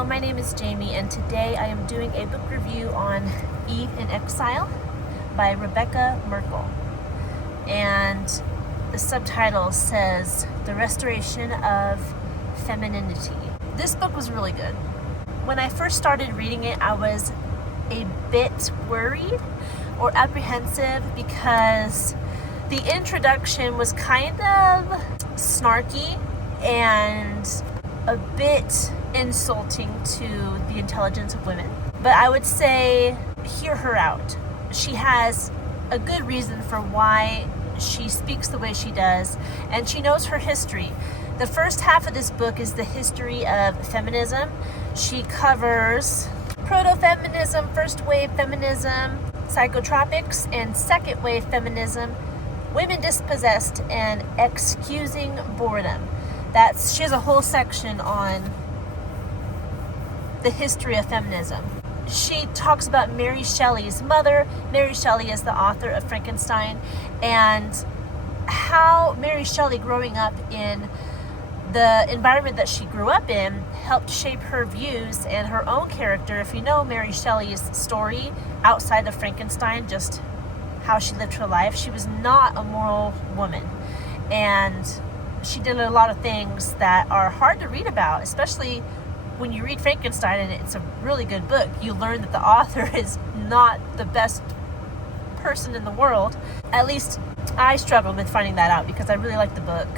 Hello, my name is Jamie, and today I am doing a book review on Eve in Exile by Rebekah Merkle. And the subtitle says, The Restoration of Femininity. This book was really good. When I first started reading it, I was a bit worried or apprehensive because the introduction was kind of snarky and a bit insulting to the intelligence of women. But I would say, hear her out. She has a good reason for why she speaks the way she does, and she knows her history. The first half of this book is the history of feminism. She covers proto-feminism, first wave feminism, psychotropics, and second wave feminism, women dispossessed, and excusing boredom. She has a whole section on the history of feminism. She talks about Mary Shelley's mother. Mary Shelley is the author of Frankenstein, and how Mary Shelley, growing up in the environment that she grew up in, helped shape her views and her own character. If you know Mary Shelley's story outside of Frankenstein, just how she lived her life, she was not a moral woman, and she did a lot of things that are hard to read about, especially when you read Frankenstein, and it's a really good book. You learn that the author is not the best person in the world. At least I struggled with finding that out because I really liked the book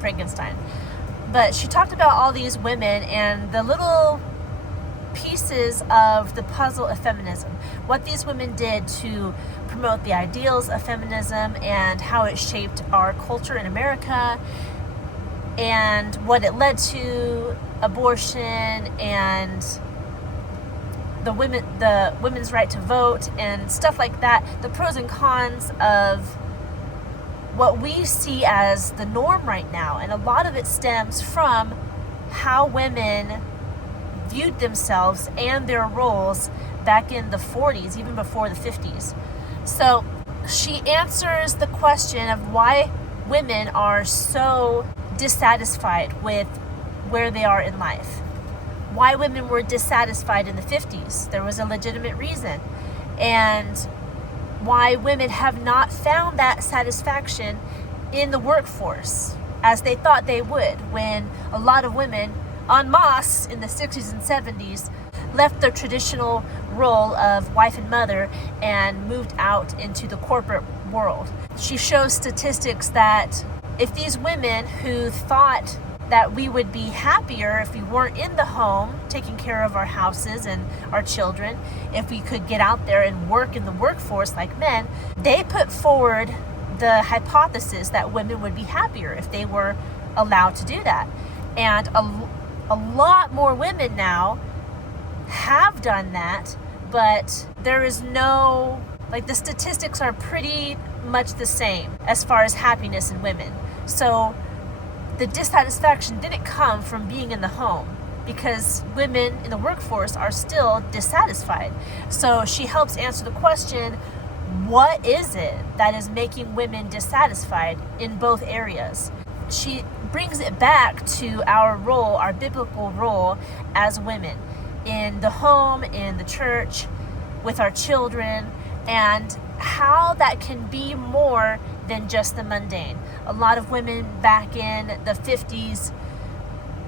Frankenstein. But she talked about all these women and the little pieces of the puzzle of feminism, what these women did to promote the ideals of feminism and how it shaped our culture in America, and what it led to, abortion and the women's right to vote and stuff like that, the pros and cons of what we see as the norm right now. And a lot of it stems from how women viewed themselves and their roles back in the 40s, even before the 50s. So she answers the question of why women are so dissatisfied with where they are in life. Why women were dissatisfied in the 50s. There was a legitimate reason. And why women have not found that satisfaction in the workforce as they thought they would, when a lot of women en masse in the 60s and 70s left their traditional role of wife and mother and moved out into the corporate world. She shows statistics that if these women who thought that we would be happier if we weren't in the home taking care of our houses and our children, if we could get out there and work in the workforce like men, they put forward the hypothesis that women would be happier if they were allowed to do that. And a lot more women now have done that, but there is no, the statistics are pretty much the same as far as happiness in women. So the dissatisfaction didn't come from being in the home, because women in the workforce are still dissatisfied. So she helps answer the question, what is it that is making women dissatisfied in both areas? She brings it back to our role, our biblical role as women in the home, in the church, with our children, and how that can be more than just the mundane. A lot of women back in the 50s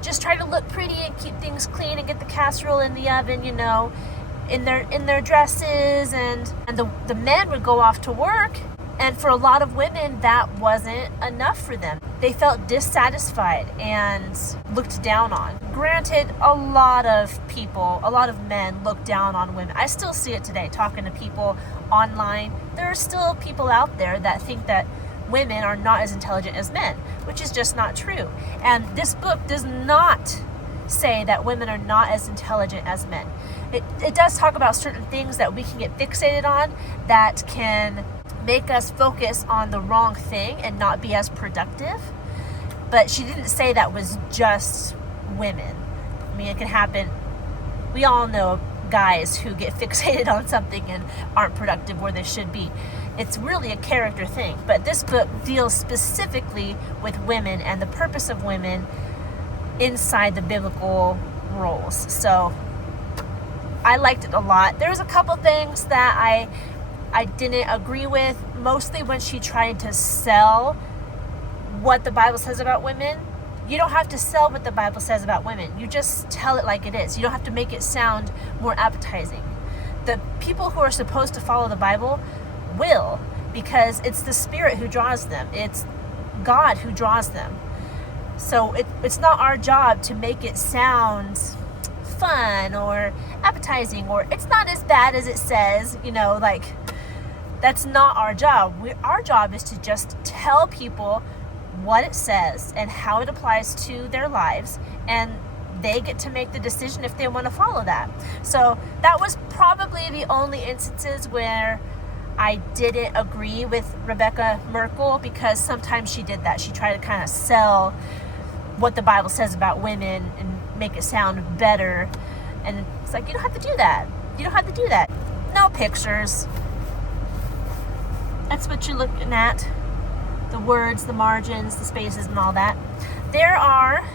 just try to look pretty and keep things clean and get the casserole in the oven, in their dresses, and the men would go off to work, and for a lot of women that wasn't enough for them. They felt dissatisfied and looked down on. Granted, a lot of men look down on women. I still see it today, talking to people online. There are still people out there that think that women are not as intelligent as men, which is just not true. And this book does not say that women are not as intelligent as men. It does talk about certain things that we can get fixated on that can make us focus on the wrong thing and not be as productive. But she didn't say that was just women. I mean, it can happen. We all know guys who get fixated on something and aren't productive where they should be. It's really a character thing. But this book deals specifically with women and the purpose of women inside the biblical roles. So I liked it a lot. There was a couple things that I didn't agree with, mostly when she tried to sell what the Bible says about women. You don't have to sell what the Bible says about women. You just tell it like it is. You don't have to make it sound more appetizing. The people who are supposed to follow the Bible will, because it's the Spirit who draws them. It's God who draws them. So it's not our job to make it sound fun or appetizing, or it's not as bad as it says, like, that's not our job. Our job is to just tell people what it says and how it applies to their lives, and they get to make the decision if they want to follow that. So that was probably the only instances where I didn't agree with Rebekah Merkle, because sometimes she did that. She tried to kind of sell what the Bible says about women and make it sound better. And it's like, you don't have to do that. You don't have to do that. No pictures. That's what you're looking at. The words, the margins, the spaces, and all that. There are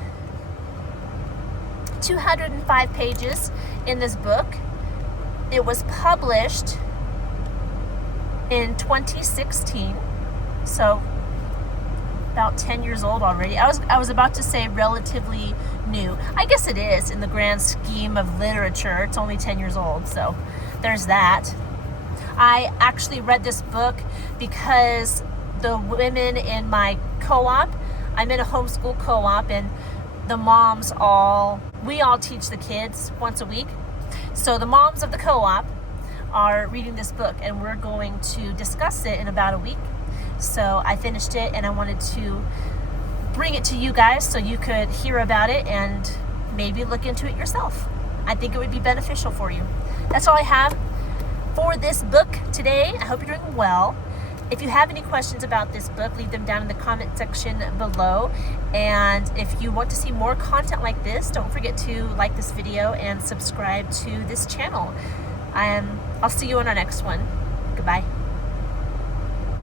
205 pages in this book. It was published in 2016, so about 10 years old already. I was about to say relatively new. I guess it is in the grand scheme of literature. It's only 10 years old, so there's that. I actually read this book because the women in my co-op, I'm in a homeschool co-op, and the moms we all teach the kids once a week. So the moms of the co-op are reading this book, and we're going to discuss it in about a week. So I finished it, and I wanted to bring it to you guys so you could hear about it and maybe look into it yourself. I think it would be beneficial for you. That's all I have for this book today. I hope you're doing well. If you have any questions about this book, leave them down in the comment section below. And if you want to see more content like this, don't forget to like this video and subscribe to this channel. I'll see you on our next one. Goodbye.